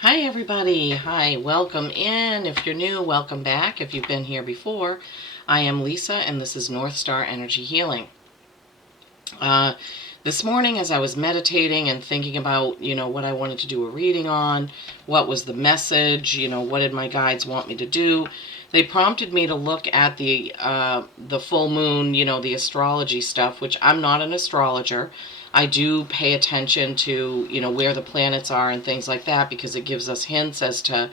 Hi everybody. Hi, welcome in. If you're new, welcome back. If you've been here before, I am Lisa and this is North Star Energy Healing. Uh, this morning as I was meditating and thinking about, what I wanted to do a reading on, what was the message, what did my guides want me to do, they prompted me to look at the full moon, the astrology stuff, which I'm not an astrologer. I do pay attention to, where the planets are and things like that because it gives us hints as to,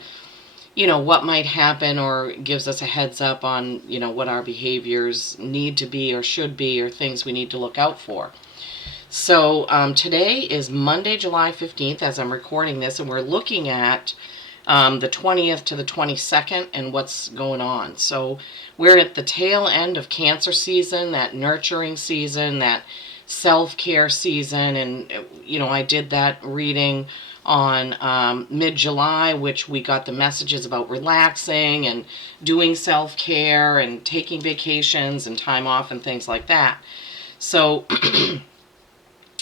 what might happen or gives us a heads up on, what our behaviors need to be or should be or things we need to look out for. So today is Monday, July 15th as I'm recording this, and we're looking at the 20th to the 22nd and what's going on. So we're at the tail end of Cancer season, that nurturing season, that self-care season, and I did that reading on mid-July, which we got the messages about relaxing and doing self-care and taking vacations and time off and things like that. So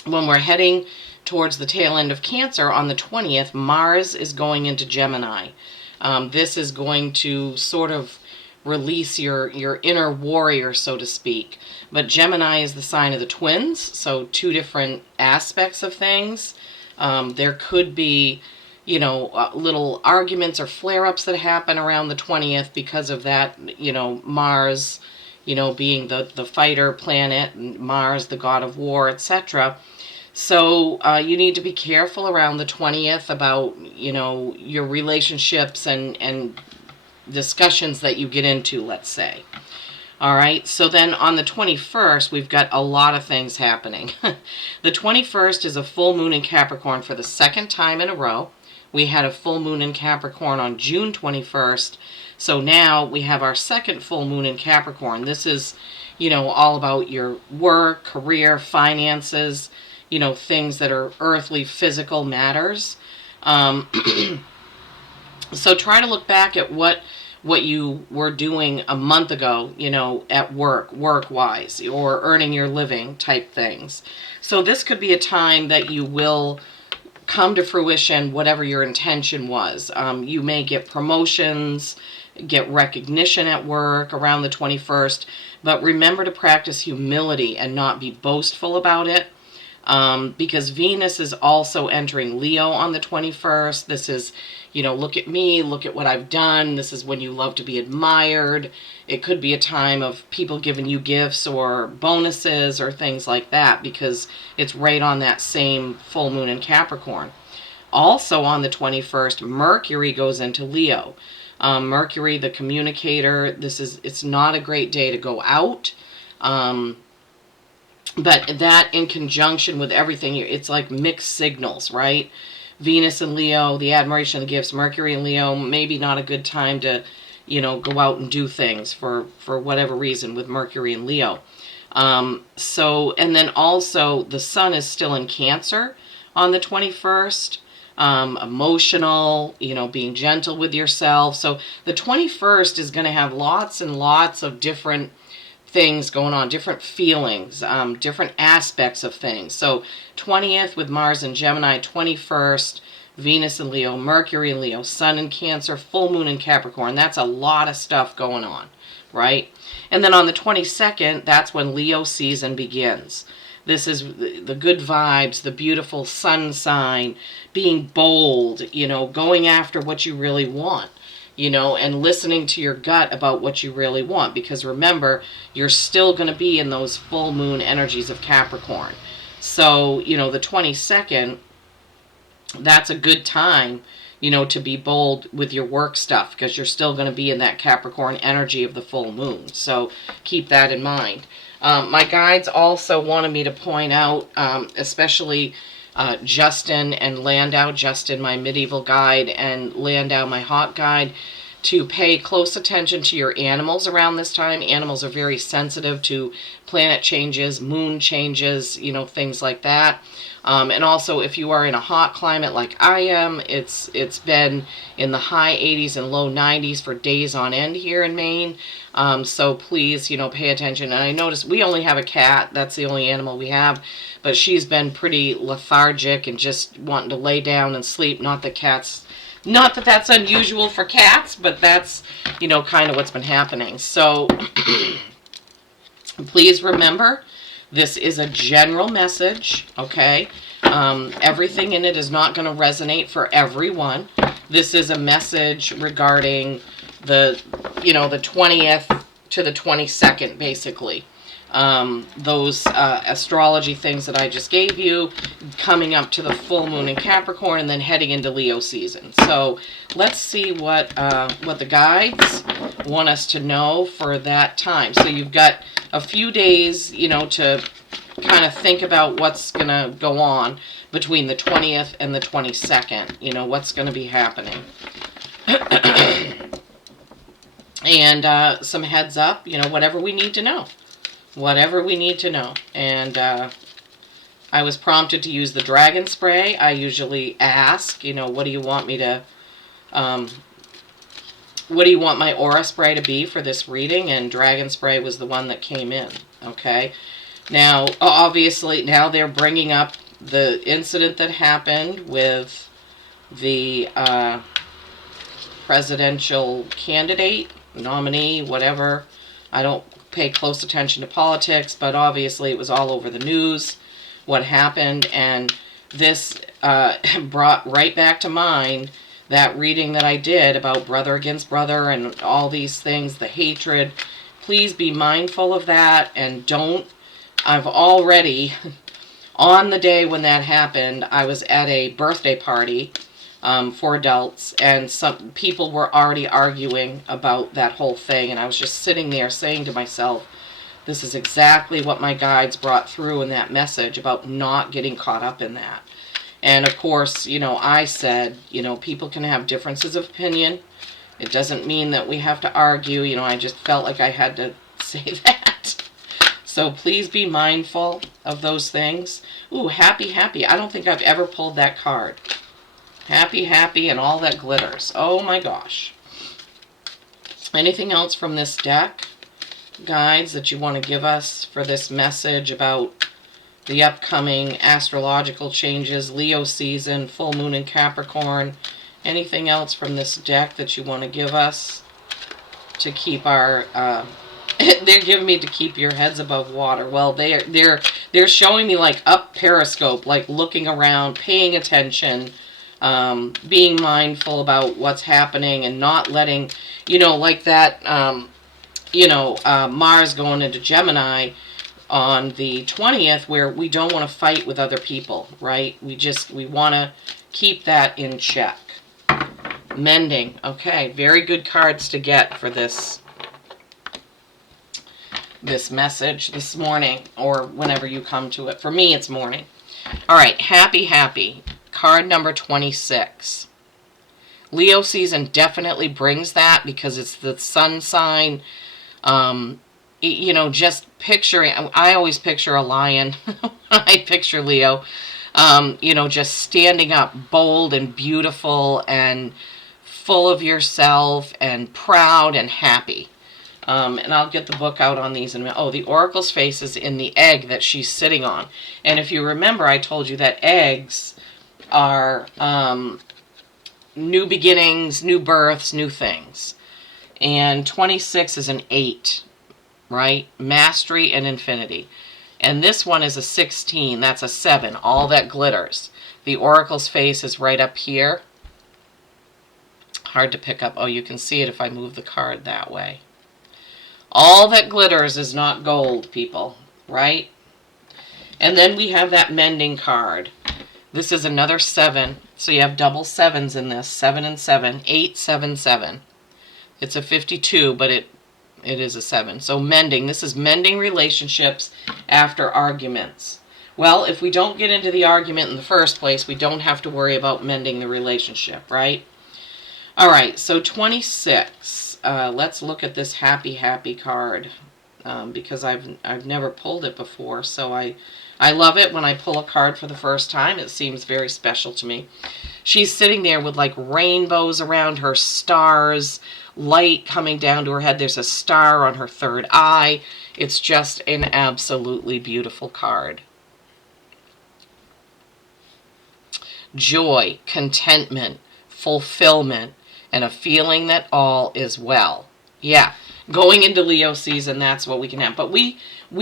when we're heading towards the tail end of Cancer on the 20th, Mars is going into Gemini. This is going to sort of release your inner warrior, so to speak. But Gemini is the sign of the twins, so two different aspects of things. There could be, little arguments or flare-ups that happen around the 20th because of that, Mars, being the fighter planet, and Mars, the god of war, etc. So you need to be careful around the 20th about, your relationships and discussions that you get into, let's say. All right, so then on the 21st, we've got a lot of things happening. The 21st is a full moon in Capricorn for the second time in a row. We had a full moon in Capricorn on June 21st. So now we have our second full moon in Capricorn. This is, all about your work, career, finances, things that are earthly, physical matters. So try to look back at what you were doing a month ago, at work-wise, or earning your living type things. So this could be a time that you will come to fruition, whatever your intention was. You may get promotions, get recognition at work around the 21st, but remember to practice humility and not be boastful about it. Because Venus is also entering Leo on the 21st. This is, look at me, look at what I've done. This is when you love to be admired. It could be a time of people giving you gifts or bonuses or things like that because it's right on that same full moon in Capricorn. Also on the 21st, Mercury goes into Leo. Mercury, the communicator, it's not a great day to go out. But that in conjunction with everything, it's like mixed signals, right? Venus and Leo, the admiration, the gifts, Mercury and Leo, maybe not a good time to, go out and do things for whatever reason with Mercury and Leo. And then also the sun is still in Cancer on the 21st. Emotional, being gentle with yourself. So the 21st is going to have lots and lots of different things going on, different feelings, different aspects of things. So 20th with Mars and Gemini, 21st, Venus and Leo, Mercury and Leo, Sun in Cancer, full moon in Capricorn. That's a lot of stuff going on, right? And then on the 22nd, that's when Leo season begins. This is the good vibes, the beautiful sun sign, being bold, going after what you really want. And listening to your gut about what you really want. Because remember, you're still going to be in those full moon energies of Capricorn. So, the 22nd, that's a good time, to be bold with your work stuff. Because you're still going to be in that Capricorn energy of the full moon. So, keep that in mind. My guides also wanted me to point out, especially Justin and Landau, Justin, my medieval guide, and Landau, my hawk guide, to pay close attention to your animals around this time. Animals are very sensitive to planet changes, moon changes, things like that. And also, if you are in a hot climate like I am, it's been in the high 80s and low 90s for days on end here in Maine. So please, pay attention. And I noticed we only have a cat. That's the only animal we have. But she's been pretty lethargic and just wanting to lay down and sleep. Not that cats Not that that's unusual for cats, but that's, kind of what's been happening. So please remember, this is a general message, okay? Everything in it is not going to resonate for everyone. This is a message regarding the 20th to the 22nd, basically. Those astrology things that I just gave you, coming up to the full moon in Capricorn, and then heading into Leo season. So let's see what the guides want us to know for that time. So you've got a few days, to kind of think about what's going to go on between the 20th and the 22nd, what's going to be happening. And some heads up, whatever we need to know. Whatever we need to know. And I was prompted to use the dragon spray. I usually ask, what do you want me to, what do you want my aura spray to be for this reading? And dragon spray was the one that came in, okay? Now, obviously, now they're bringing up the incident that happened with the presidential candidate, nominee, whatever. I don't pay close attention to politics, but obviously it was all over the news what happened, and this brought right back to mind that reading that I did about brother against brother and all these things, the hatred. Please be mindful of that, and I've already, on the day when that happened, I was at a birthday party for adults, and some people were already arguing about that whole thing, and I was just sitting there saying to myself, this is exactly what my guides brought through in that message about not getting caught up in that. And of course, I said, people can have differences of opinion. It doesn't mean that we have to argue. I just felt like I had to say that. So please be mindful of those things. Ooh, happy, happy. I don't think I've ever pulled that card. Happy, happy, and all that glitters. Oh my gosh. Anything else from this deck, guides, that you want to give us for this message about the upcoming astrological changes, Leo season, full moon in Capricorn? Anything else from this deck that you want to give us to keep our... they're giving me to keep your heads above water. Well, they're showing me like up periscope, like looking around, paying attention, being mindful about what's happening, and not letting, like that, Mars going into Gemini on the 20th, where we don't want to fight with other people, right? We want to keep that in check. Mending. Okay, very good cards to get for this message this morning, or whenever you come to it. For me, it's morning. All right, happy, happy. Card number 26. Leo season definitely brings that because it's the sun sign. Just picturing, I always picture a lion. I picture Leo, just standing up bold and beautiful and full of yourself and proud and happy. And I'll get the book out on these in a minute. Oh, the Oracle's face is in the egg that she's sitting on. And if you remember, I told you that eggs are new beginnings, new births, new things. And 26 is an 8, right? Mastery and infinity. And this one is a 16. That's a 7. All that glitters. The Oracle's face is right up here. Hard to pick up. Oh, you can see it if I move the card that way. All that glitters is not gold, people, right? And then we have that mending card. This is another 7. So you have double 7s in this. 7 and 7. 8, 7, 7. It's a 52, but it is a 7. So mending. This is mending relationships after arguments. Well, if we don't get into the argument in the first place, we don't have to worry about mending the relationship, right? All right, so 26. Let's look at this happy, happy card because I've never pulled it before. So I love it when I pull a card for the first time. It seems very special to me. She's sitting there with like rainbows around her, stars, light coming down to her head. There's a star on her third eye. It's just an absolutely beautiful card. Joy, contentment, fulfillment, and a feeling that all is well. Yeah, going into Leo season, that's what we can have. But we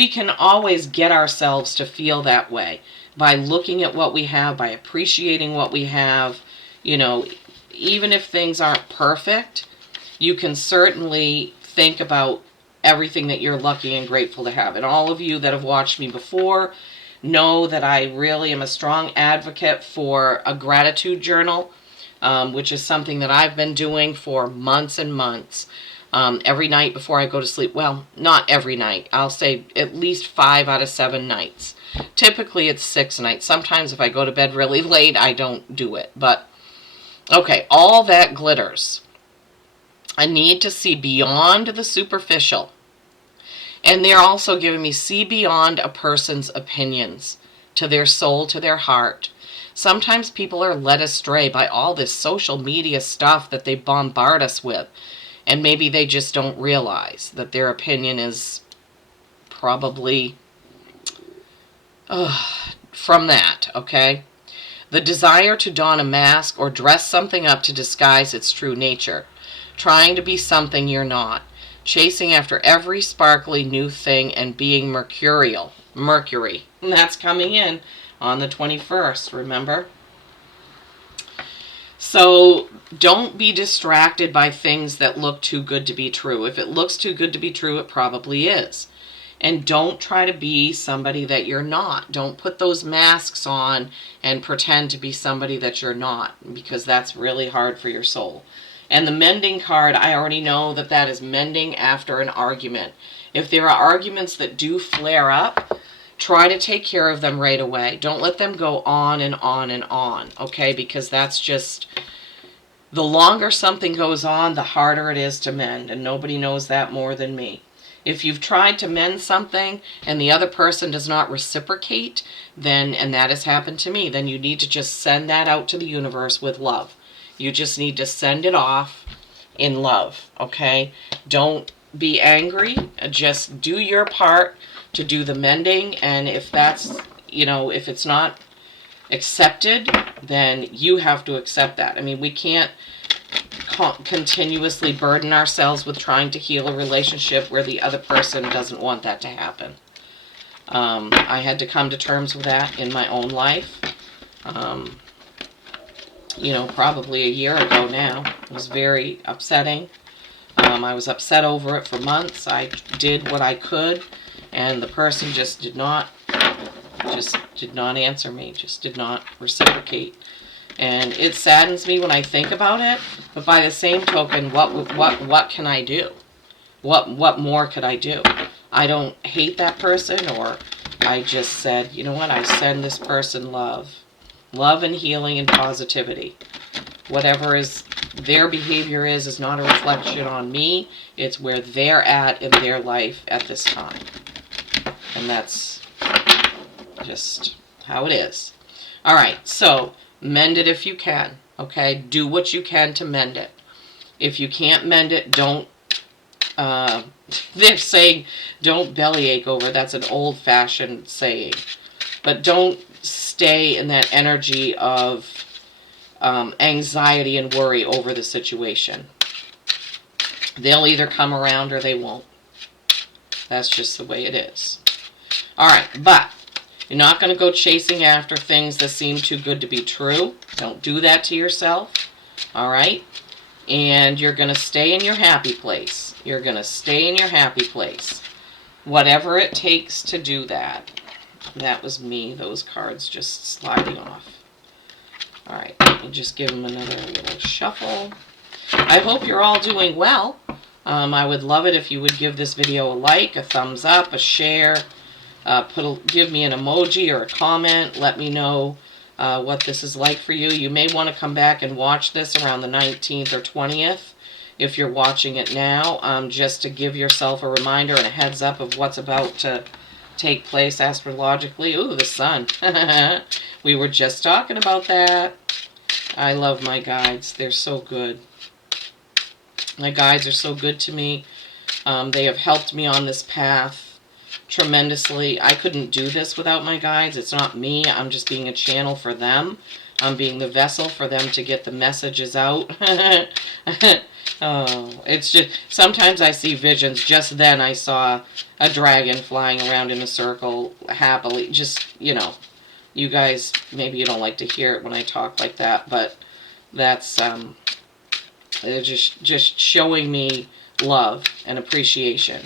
can always get ourselves to feel that way by looking at what we have, by appreciating what we have. You know, even if things aren't perfect, you can certainly think about everything that you're lucky and grateful to have. And all of you that have watched me before know that I really am a strong advocate for a gratitude journal, which is something that I've been doing for months and months. Every night before I go to sleep. Well, not every night. I'll say at least 5 out of 7 nights. Typically it's 6 nights. Sometimes if I go to bed really late, I don't do it. But, okay, all that glitters. I need to see beyond the superficial. And they're also giving me see beyond a person's opinions, to their soul, to their heart. Sometimes people are led astray by all this social media stuff that they bombard us with. And maybe they just don't realize that their opinion is probably from that, okay? The desire to don a mask or dress something up to disguise its true nature. Trying to be something you're not. Chasing after every sparkly new thing and being mercurial. Mercury. And that's coming in on the 21st, remember? So don't be distracted by things that look too good to be true. If it looks too good to be true, it probably is. And don't try to be somebody that you're not. Don't put those masks on and pretend to be somebody that you're not, because that's really hard for your soul. And the mending card, I already know that that is mending after an argument. If there are arguments that do flare up, try to take care of them right away. Don't let them go on and on and on, okay? Because that's just, the longer something goes on, the harder it is to mend, and nobody knows that more than me. If you've tried to mend something and the other person does not reciprocate, then, and that has happened to me, then you need to just send that out to the universe with love. You just need to send it off in love, okay? Don't be angry. Just do your part to do the mending, and if that's, you know, if it's not accepted, then you have to accept that. I mean, we can't continuously burden ourselves with trying to heal a relationship where the other person doesn't want that to happen. I had to come to terms with that in my own life. You know, probably a year ago now. It was very upsetting. I was upset over it for months. I did what I could, and the person just did not answer me, just did not reciprocate. And it saddens me when I think about it, but by the same token, what can I do? What more could I do? I don't hate that person, or I just said, you know what, I send this person love. Love and healing and positivity. Whatever is their behavior is not a reflection on me. It's where they're at in their life at this time. And that's just how it is. All right, so mend it if you can, okay? Do what you can to mend it. If you can't mend it, don't, they're saying don't bellyache over it. That's an old-fashioned saying. But don't stay in that energy of anxiety and worry over the situation. They'll either come around or they won't. That's just the way it is. All right, but you're not going to go chasing after things that seem too good to be true. Don't do that to yourself. All right? And you're going to stay in your happy place. You're going to stay in your happy place. Whatever it takes to do that. That was me, those cards just sliding off. All right, let me just give them another little shuffle. I hope you're all doing well. I would love it if you would give this video a like, a thumbs up, a share, give me an emoji or a comment. Let me know what this is like for you. You may want to come back and watch this around the 19th or 20th if you're watching it now, just to give yourself a reminder and a heads up of what's about to take place astrologically. Ooh, the sun. We were just talking about that. I love my guides. They're so good. My guides are so good to me. They have helped me on this path tremendously. I couldn't do this without my guides. It's not me. I'm just being a channel for them. I'm being the vessel for them to get the messages out. Oh, it's just, sometimes I see visions. Just then I saw a dragon flying around in a circle happily. Just, you guys, maybe you don't like to hear it when I talk like that, but that's just showing me love and appreciation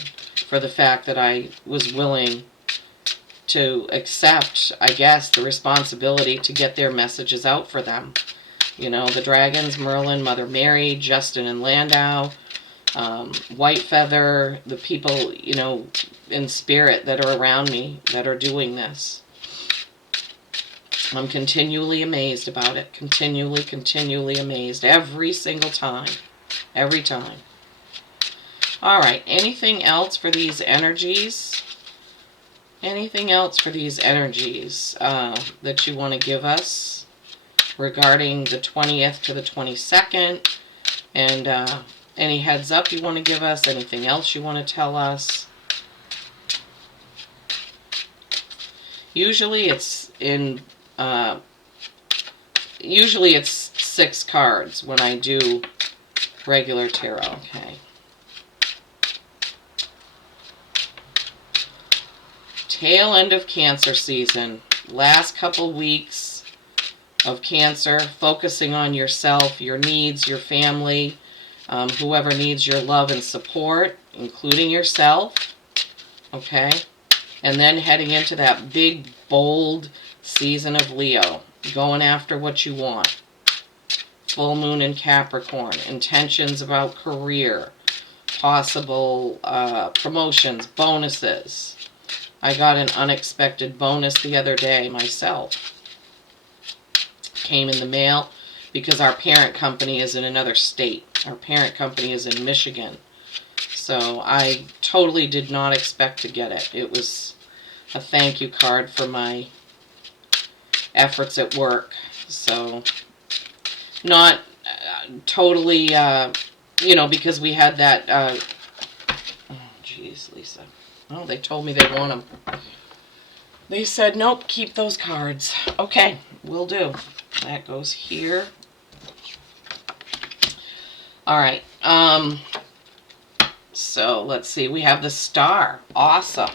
for the fact that I was willing to accept, I guess, the responsibility to get their messages out for them. The dragons, Merlin, Mother Mary, Justin and Landau, White Feather, the people, in spirit that are around me that are doing this. I'm continually amazed about it. Continually amazed. Every single time. Every time. All right. Anything else for these energies? Anything else for these energies that you want to give us regarding the 20th to the 22nd? And any heads up you want to give us? Anything else you want to tell us? Usually it's usually it's 6 cards when I do regular tarot. Okay. Tail end of Cancer season. Last couple weeks of Cancer, focusing on yourself, your needs, your family, whoever needs your love and support, including yourself. Okay? And then heading into that big, bold season of Leo, going after what you want. Full moon in Capricorn, intentions about career, possible promotions, bonuses. I got an unexpected bonus the other day myself. Came in the mail because our parent company is in another state. Our parent company is in Michigan. So I totally did not expect to get it. It was a thank you card for my efforts at work. So not totally, because we had that, oh geez, Lisa. Oh, they told me they want them. They said, nope, keep those cards. Okay, will do. That goes here. All right. So let's see. We have the Star. Awesome.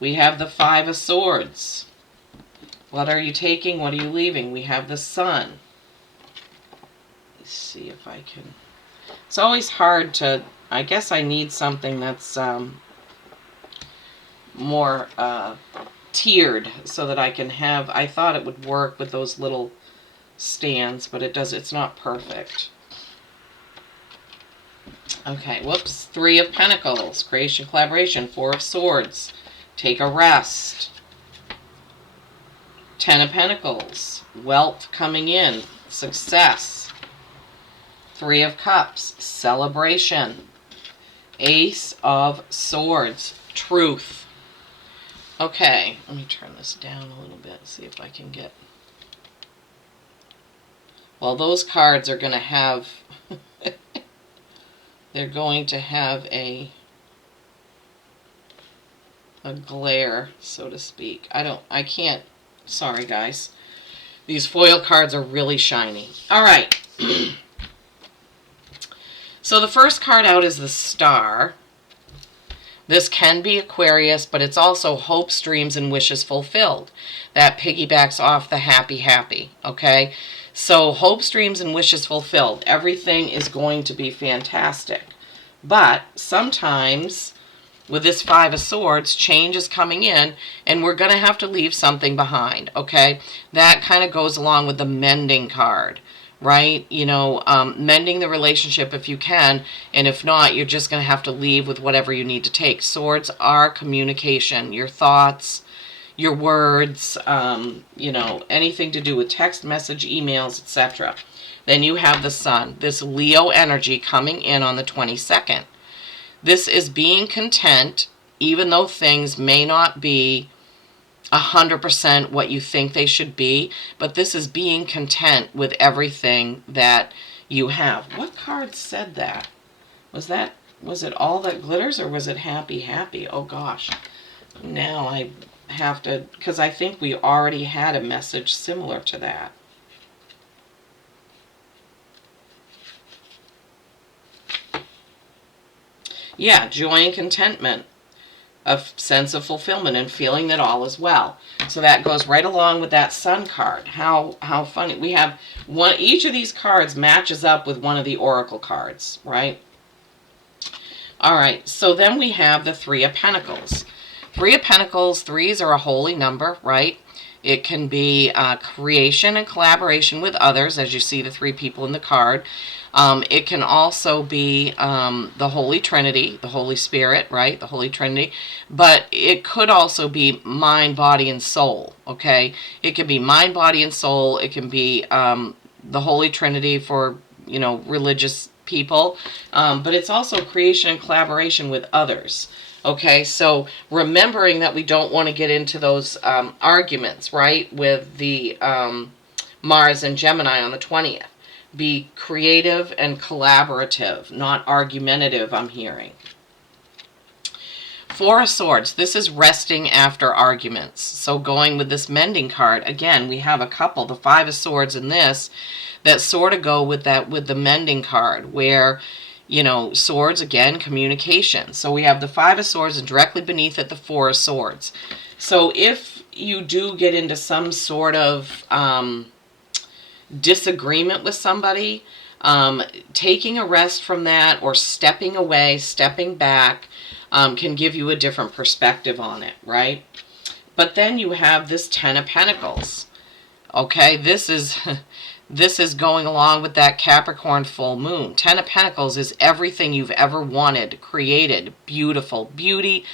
We have the 5 of Swords. What are you taking? What are you leaving? We have the Sun. Let's see if I can. It's always hard to. I guess I need something that's more tiered so that I can have. I thought it would work with those little stands, but it does. It's not perfect. Okay, whoops. 3 of Pentacles, creation, collaboration. 4 of Swords, take a rest. 10 of Pentacles, wealth coming in, success. 3 of Cups, celebration. Ace of Swords, truth. Okay, let me turn this down a little bit, see if I can get... Well, those cards are going to have... they're going to have a glare, so to speak. I can't, sorry guys. These foil cards are really shiny. All right. So the first card out is the Star. This can be Aquarius, but it's also hopes, dreams, and wishes fulfilled. That piggybacks off the happy, okay? So hopes, dreams, and wishes fulfilled. Everything is going to be fantastic. But sometimes with this 5 of Swords, change is coming in, and we're going to have to leave something behind, okay? That kind of goes along with the mending card, right? Mending the relationship if you can, and if not, you're just going to have to leave with whatever you need to take. Swords are communication, your thoughts, your words, anything to do with text message, emails, etc. Then you have the Sun, this Leo energy coming in on the 22nd. This is being content, even though things may not be 100% what you think they should be, but this is being content with everything that you have. What card said that? Was it All That Glitters, or was it happy? Oh gosh. Now I have to, because I think we already had a message similar to that. Yeah, joy and contentment, a sense of fulfillment and feeling that all is well. So that goes right along with that Sun card. How funny. We have one, each of these cards matches up with one of the oracle cards, right? All right, so then we have the Three of Pentacles. Three of Pentacles, threes are a holy number, right? It can be creation and collaboration with others, as you see the three people in the card. It can also be the Holy Trinity, the Holy Spirit, right? The Holy Trinity. But it could also be mind, body, and soul, okay? It can be mind, body, and soul. It can be the Holy Trinity for, religious people. But it's also creation and collaboration with others. Okay, so remembering that we don't want to get into those arguments, right, with the Mars and Gemini on the 20th. Be creative and collaborative, not argumentative, I'm hearing. Four of Swords, this is resting after arguments. So going with this mending card, again, we have a couple, the Five of Swords in this, that sort of go with that, with the mending card, where swords, again, communication. So we have the Five of Swords and directly beneath it, the Four of Swords. So if you do get into some sort of disagreement with somebody, taking a rest from that or stepping away, stepping back, can give you a different perspective on it, right? But then you have this Ten of Pentacles. Okay, this is this is going along with that Capricorn full moon. Ten of Pentacles is everything you've ever wanted, created, beautiful, beauty,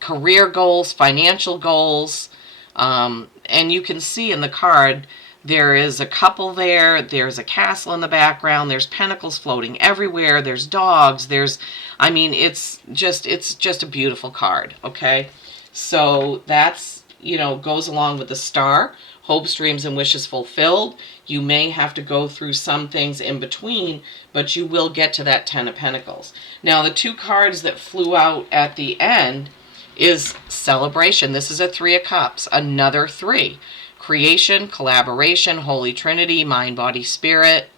career goals, financial goals, and you can see in the card there is a couple there, there's a castle in the background, there's pentacles floating everywhere, there's dogs, it's just a beautiful card, okay? So that's, goes along with the Star. Hopes, dreams, and wishes fulfilled. You may have to go through some things in between, but you will get to that Ten of Pentacles. Now, the two cards that flew out at the end is Celebration. This is a Three of Cups, another three. Creation, collaboration, Holy Trinity, mind, body, spirit.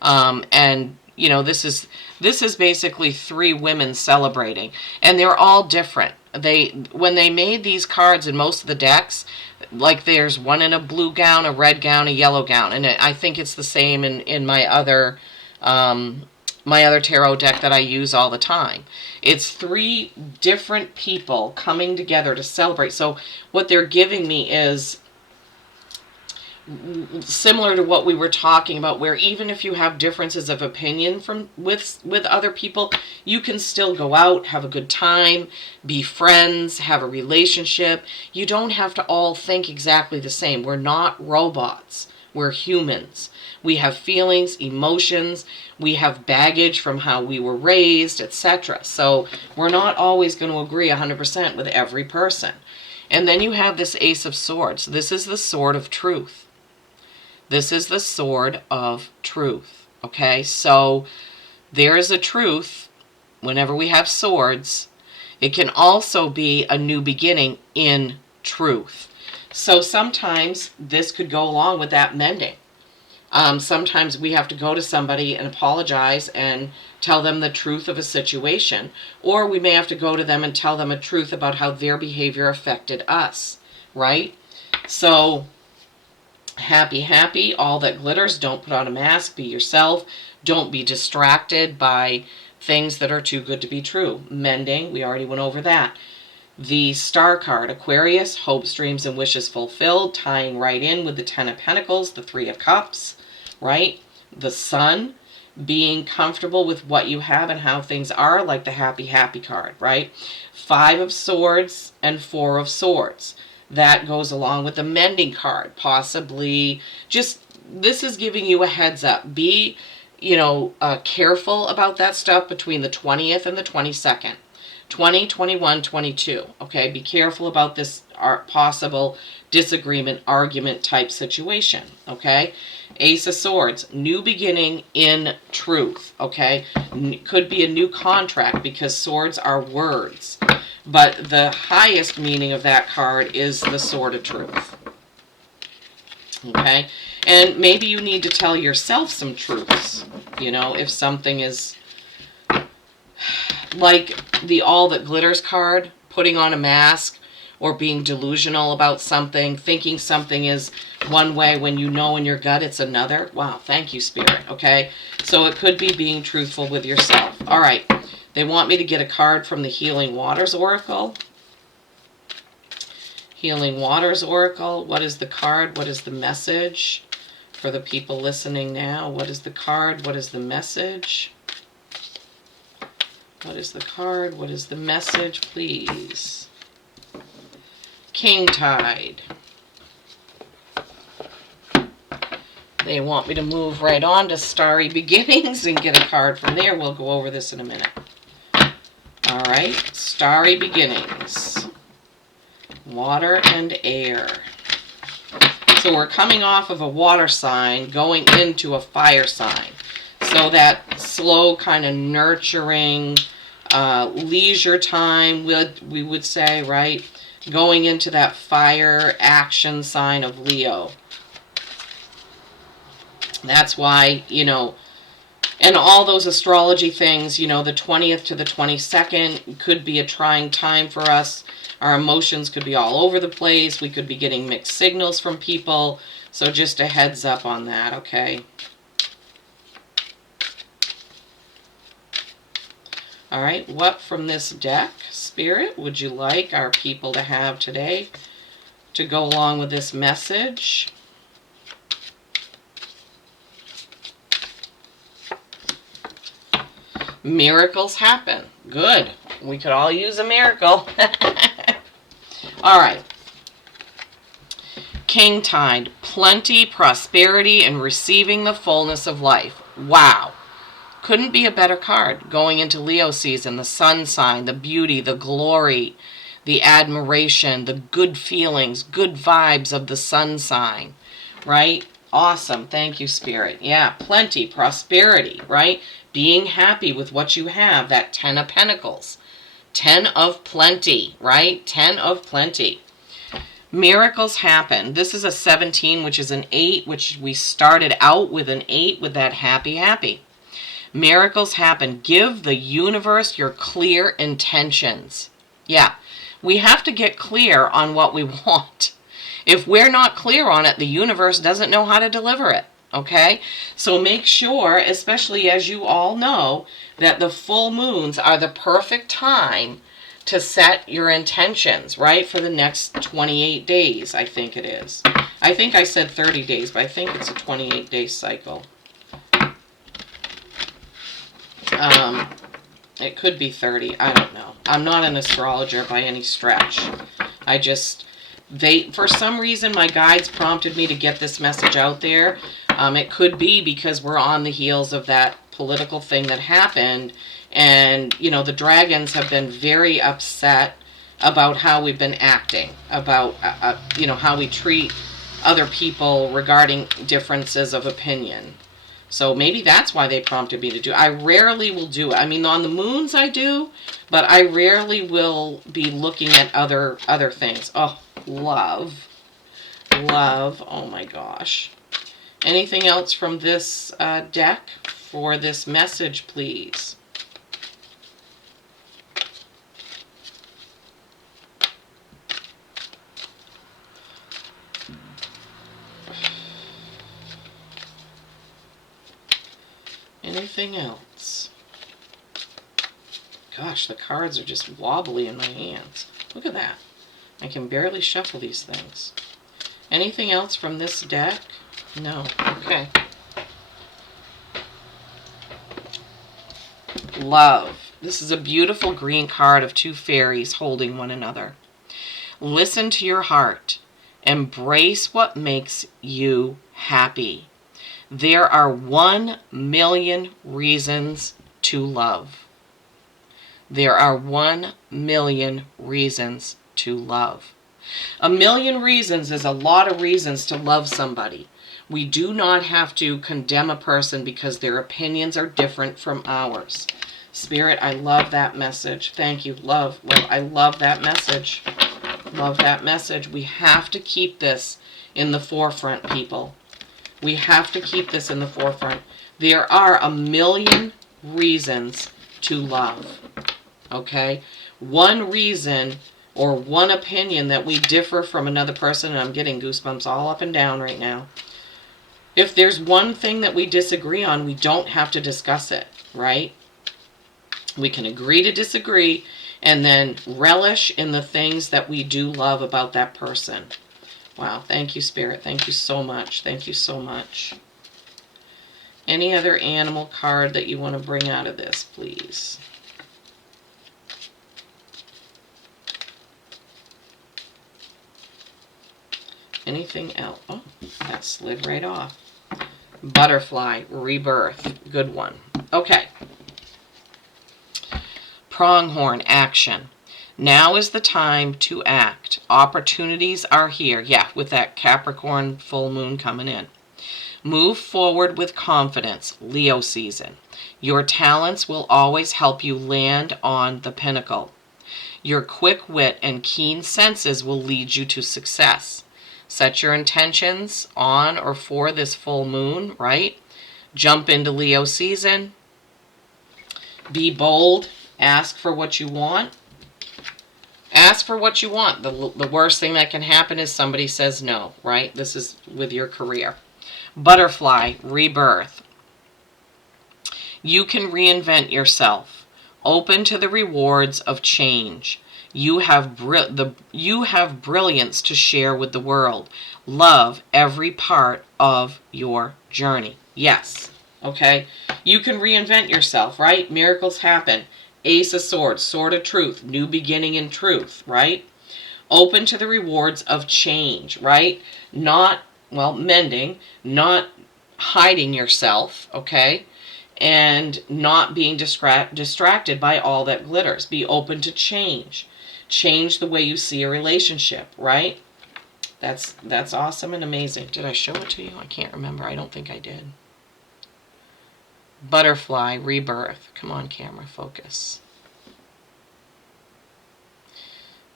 And, this is basically three women celebrating. And they're all different. When they made these cards in most of the decks, like there's one in a blue gown, a red gown, a yellow gown, and I think it's the same in my other tarot deck that I use all the time. It's three different people coming together to celebrate. So what they're giving me is similar to what we were talking about, where even if you have differences of opinion with other people, you can still go out, have a good time, be friends, have a relationship. You don't have to all think exactly the same. We're not robots. We're humans. We have feelings, emotions, we have baggage from how we were raised, etc. So we're not always going to agree 100% with every person. And then you have this Ace of Swords. This is the sword of truth. This is the sword of truth, okay? So there is a truth whenever we have swords. It can also be a new beginning in truth. So sometimes this could go along with that mending. Sometimes we have to go to somebody and apologize and tell them the truth of a situation. Or we may have to go to them and tell them a truth about how their behavior affected us, right? So happy, all that glitters. Don't put on a mask. Be yourself. Don't be distracted by things that are too good to be true. Mending, we already went over that. The Star card, Aquarius, hopes, dreams, and wishes fulfilled, tying right in with the Ten of Pentacles, the Three of Cups, right? The Sun, being comfortable with what you have and how things are, like the happy card, right? Five of Swords and Four of Swords. That goes along with the mending card. Possibly just, this is giving you a heads up. Be, careful about that stuff between the 20th and the 22nd. 20, 21, 22. Okay, be careful about this possible disagreement, argument type situation. Okay, Ace of Swords, new beginning in truth. Okay, could be a new contract because swords are words. But the highest meaning of that card is the sword of truth. Okay? And maybe you need to tell yourself some truths. If something is like the all that glitters card, putting on a mask or being delusional about something, thinking something is one way when you know in your gut it's another. Wow, thank you, Spirit. Okay, so it could be being truthful with yourself. All right, they want me to get a card from the Healing Waters Oracle. Healing Waters Oracle. What is the card? What is the message for the people listening now? What is the card? What is the message? What is the card? What is the message, please? King Tide. They want me to move right on to Starry Beginnings and get a card from there. We'll go over this in a minute. All right, Starry Beginnings. Water and air. So we're coming off of a water sign going into a fire sign. So that slow kind of nurturing leisure time, we would say, right? Going into that fire action sign of Leo. That's why, you know, and all those astrology things, you know, the 20th to the 22nd could be a trying time for us. Our emotions could be all over the place. We could be getting mixed signals from people. So just a heads up on that, okay? All right, what from this deck, Spirit, would you like our people to have today to go along with this message? Miracles happen. Good. We could all use a miracle. All right. King Tide. Plenty, prosperity, and receiving the fullness of life. Wow. Couldn't be a better card. Going into Leo season, the sun sign, the beauty, the glory, the admiration, the good feelings, good vibes of the sun sign, right? Awesome. Thank you, Spirit. Yeah, plenty, prosperity, right? Being happy with what you have, that 10 of Pentacles. 10 of plenty, right? 10 of plenty. Miracles happen. This is a 17, which is an 8, which we started out with an 8 with that happy, happy. Miracles happen. Give the universe your clear intentions. Yeah, we have to get clear on what we want. If we're not clear on it, the universe doesn't know how to deliver it. Okay? So make sure, especially as you all know, that the full moons are the perfect time to set your intentions, right? For the next 28 days, I think it is. I think I said 30 days, but I think it's a 28-day cycle. It could be 30. I don't know. I'm not an astrologer by any stretch. I just... for some reason, my guides prompted me to get this message out there. It could be because we're on the heels of that political thing that happened. And, you know, the dragons have been very upset about how we've been acting. About, you know, how we treat other people regarding differences of opinion. So maybe that's why they prompted me to do it. I rarely will do it. I mean, on the moons I do, but I rarely will be looking at other things. Oh, love. Love. Oh my gosh. Anything else from this deck for this message, please? Anything else? Gosh, the cards are just wobbly in my hands. Look at that. I can barely shuffle these things. Anything else from this deck? No. Okay. Love. This is a beautiful green card of two fairies holding one another. Listen to your heart. Embrace what makes you happy. There are 1 million reasons to love. There are 1 million reasons to love. 1 million reasons is a lot of reasons to love somebody. We do not have to condemn a person because their opinions are different from ours. Spirit, I love that message. Thank you. Love. I love that message. Love that message. We have to keep this in the forefront, people. We have to keep this in the forefront. There are 1 million reasons to love. Okay? One reason or one opinion that we differ from another person, and I'm getting goosebumps all up and down right now. If there's one thing that we disagree on, we don't have to discuss it, right? We can agree to disagree and then relish in the things that we do love about that person. Wow, thank you, Spirit. Thank you so much. Thank you so much. Any other animal card that you want to bring out of this, please? Anything else? Oh, that slid right off. Butterfly, rebirth. Good one. Okay. Pronghorn, action. Now is the time to act. Opportunities are here. Yeah, with that Capricorn full moon coming in. Move forward with confidence, Leo season. Your talents will always help you land on the pinnacle. Your quick wit and keen senses will lead you to success. Set your intentions on or for this full moon, right? Jump into Leo season. Be bold. Ask for what you want. Ask for what you want. The worst thing that can happen is somebody says no, right? This is with your career. Butterfly, rebirth. You can reinvent yourself. Open to the rewards of change. You have brilliance to share with the world. Love every part of your journey. Yes. Okay? You can reinvent yourself, right? Miracles happen. Ace of Swords, Sword of Truth, new beginning in truth, right? Open to the rewards of change, right? Not, well, mending, not hiding yourself, okay? And not being distracted by all that glitters. Be open to change. Change the way you see a relationship, right? That's awesome and amazing. Did I show it to you? I can't remember. I don't think I did. Butterfly, rebirth. Come on, camera, focus.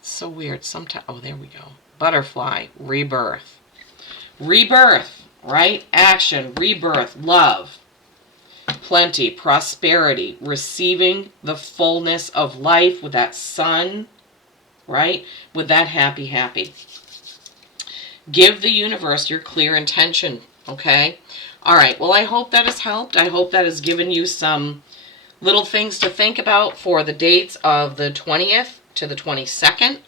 It's so weird. Sometimes, oh, there we go. Butterfly, rebirth. Rebirth, right? Action, rebirth, love. Plenty, prosperity, receiving the fullness of life with that sun, right? With that happy, happy. Give the universe your clear intention, okay? All right, well, I hope that has helped. I hope that has given you some little things to think about for the dates of the 20th to the 22nd.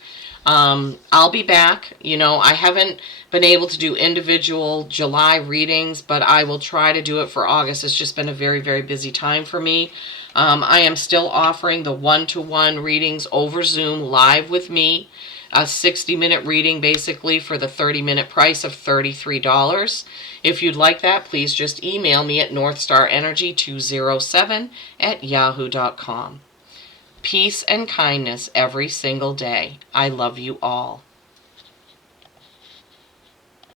I'll be back. You know, I haven't been able to do individual July readings, but I will try to do it for August. It's just been a very, very busy time for me. I am still offering the one-to-one readings over Zoom live with me. A 60-minute reading basically for the 30-minute price of $33. If you'd like that, please just email me at northstarenergy207@yahoo.com. Peace and kindness every single day. I love you all.